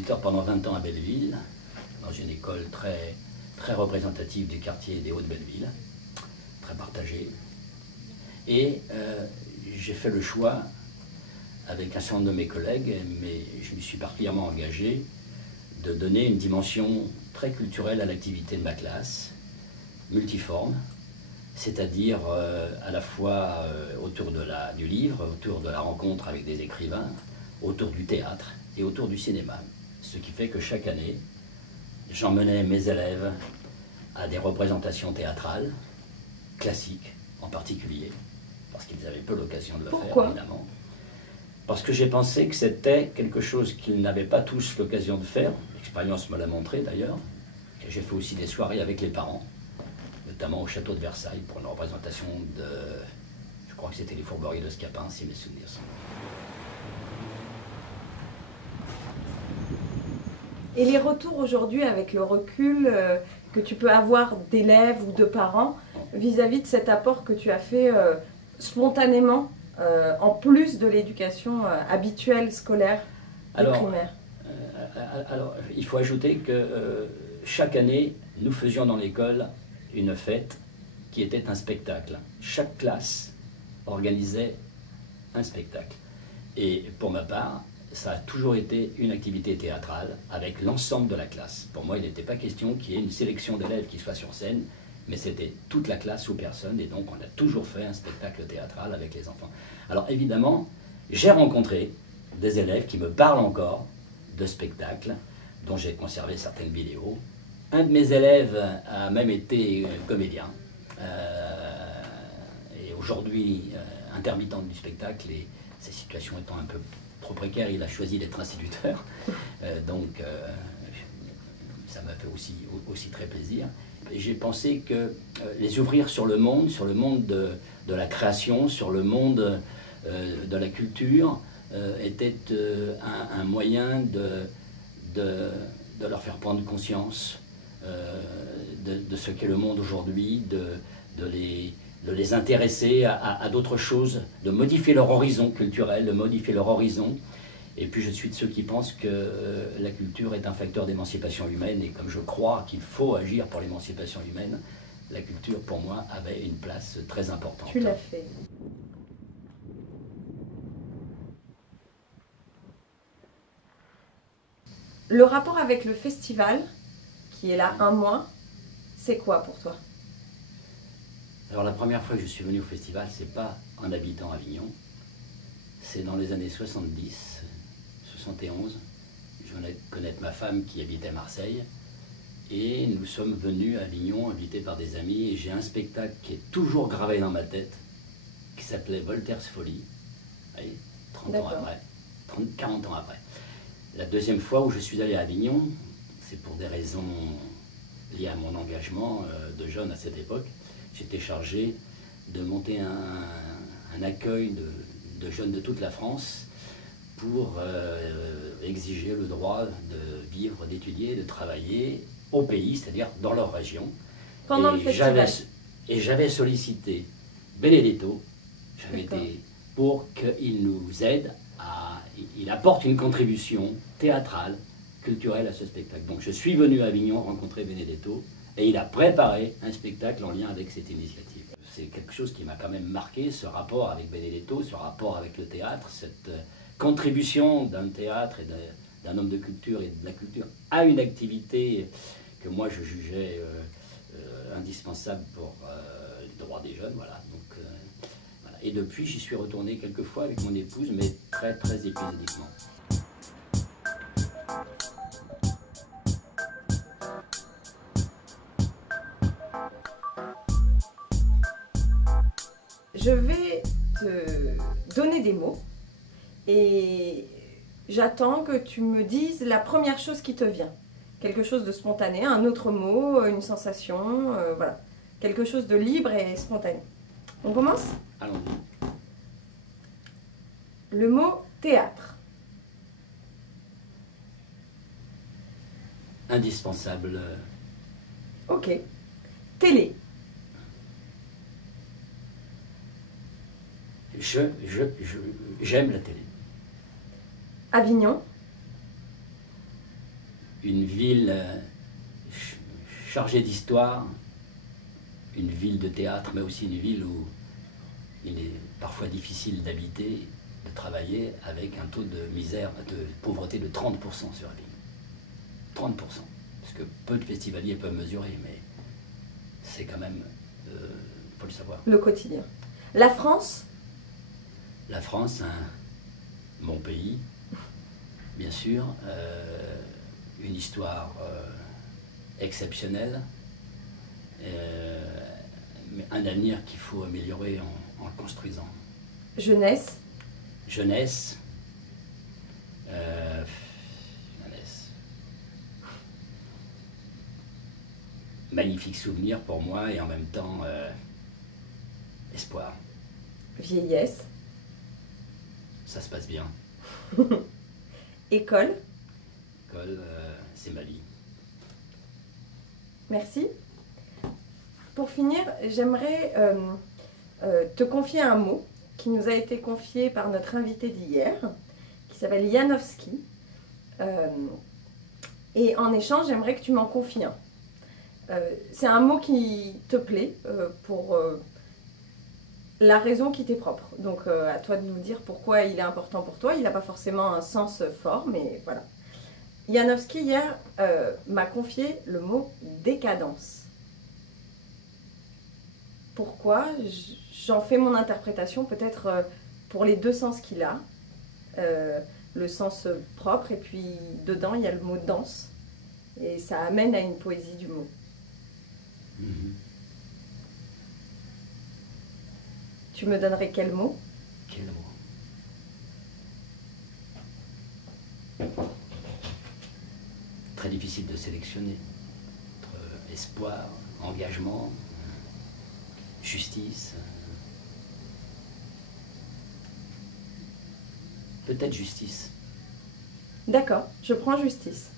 instituteur pendant 20 ans à Belleville, dans une école très représentative du quartier des Hauts-de-Belleville, très partagée. Et j'ai fait le choix, avec un certain nombre de mes collègues, mais je me suis particulièrement engagé, de donner une dimension très culturelle à l'activité de ma classe, multiforme, c'est-à-dire à la fois autour du livre, autour de la rencontre avec des écrivains, autour du théâtre et autour du cinéma. Ce qui fait que chaque année, j'emmenais mes élèves à des représentations théâtrales, classiques en particulier, parce qu'ils avaient peu l'occasion de le faire, évidemment. Parce que j'ai pensé que c'était quelque chose qu'ils n'avaient pas tous l'occasion de faire. L'expérience me l'a montré d'ailleurs. J'ai fait aussi des soirées avec les parents, notamment au château de Versailles, pour une représentation de, je crois que c'était les Fourberies de Scapin, si mes souvenirs sont. Et les retours aujourd'hui, avec le recul que tu peux avoir d'élèves ou de parents, vis-à-vis de cet apport que tu as fait spontanément, en plus de l'éducation habituelle scolaire et primaire? Alors, il faut ajouter que chaque année, nous faisions dans l'école une fête qui était un spectacle. Chaque classe organisait un spectacle. Et pour ma part, ça a toujours été une activité théâtrale avec l'ensemble de la classe. Pour moi, il n'était pas question qu'il y ait une sélection d'élèves qui soit sur scène, mais c'était toute la classe ou personne, et donc on a toujours fait un spectacle théâtral avec les enfants. Alors évidemment, j'ai rencontré des élèves qui me parlent encore de spectacles, dont j'ai conservé certaines vidéos. Un de mes élèves a même été comédien, et aujourd'hui intermittent du spectacle, et sa situation étant un peu trop précaire, il a choisi d'être instituteur, donc ça m'a fait aussi très plaisir. J'ai pensé que les ouvrir sur le monde de la création, sur le monde de la culture, était un moyen de leur faire prendre conscience de ce qu'est le monde aujourd'hui, de les intéresser à d'autres choses, de modifier leur horizon culturel, de modifier leur horizon. Et puis je suis de ceux qui pensent que la culture est un facteur d'émancipation humaine, et comme je crois qu'il faut agir pour l'émancipation humaine, la culture pour moi avait une place très importante. Tu l'as fait. Le rapport avec le festival, qui est là un mois, c'est quoi pour toi? Alors la première fois que je suis venu au festival, c'est pas en habitant Avignon, c'est dans les années 70, 71. Je venais de connaître ma femme qui habitait Marseille, et nous sommes venus à Avignon, invités par des amis, et j'ai un spectacle qui est toujours gravé dans ma tête, qui s'appelait Voltaire's Folie, 30 ans après, 40 ans après. La deuxième fois où je suis allé à Avignon, c'est pour des raisons liées à mon engagement de jeune à cette époque. J'étais chargé de monter un accueil de jeunes de toute la France pour exiger le droit de vivre, d'étudier, de travailler au pays, c'est-à-dire dans leur région. Pendant le festival. Et j'avais sollicité Benedetto, pour qu'il nous aide il apporte une contribution théâtrale, culturelle à ce spectacle. Donc je suis venu à Avignon rencontrer Benedetto, et il a préparé un spectacle en lien avec cette initiative. C'est quelque chose qui m'a quand même marqué, ce rapport avec Benedetto, ce rapport avec le théâtre, cette contribution d'un théâtre et d'un homme de culture et de la culture à une activité que moi je jugeais indispensable pour les droits des jeunes. Voilà. Donc, voilà. Et depuis, j'y suis retourné quelques fois avec mon épouse, mais très épisodiquement. Je vais te donner des mots et j'attends que tu me dises la première chose qui te vient. Quelque chose de spontané, un autre mot, une sensation, voilà. Quelque chose de libre et spontané. On commence? Allons-y. Le mot théâtre. Indispensable. Ok. Télé. J'aime la télé. Avignon. une ville chargée d'histoire, une ville de théâtre, mais aussi une ville où il est parfois difficile d'habiter, de travailler, avec un taux de misère, de pauvreté de 30% sur la ville. 30%. Parce que peu de festivaliers peuvent mesurer, mais c'est quand même, faut le savoir. Le quotidien. La France? La France, mon pays, bien sûr, une histoire exceptionnelle, mais un avenir qu'il faut améliorer en le construisant. Jeunesse? Jeunesse. Magnifique souvenir pour moi et en même temps espoir. Vieillesse? Ça se passe bien. École? École, c'est ma vie. Merci. Pour finir, j'aimerais te confier un mot qui nous a été confié par notre invité d'hier, qui s'appelle Janowski. Et en échange, j'aimerais que tu m'en confies un. C'est un mot qui te plaît pour la raison qui t'est propre. Donc à toi de nous dire pourquoi il est important pour toi. Il n'a pas forcément un sens fort, mais voilà. Janowski hier m'a confié le mot décadence. Pourquoi? J'en fais mon interprétation peut-être pour les deux sens qu'il a. Le sens propre et puis dedans il y a le mot danse. Et ça amène à une poésie du mot. Tu me donnerais quel mot? Quel mot? Très difficile de sélectionner. Entre espoir, engagement, justice. Peut-être justice. D'accord, je prends justice.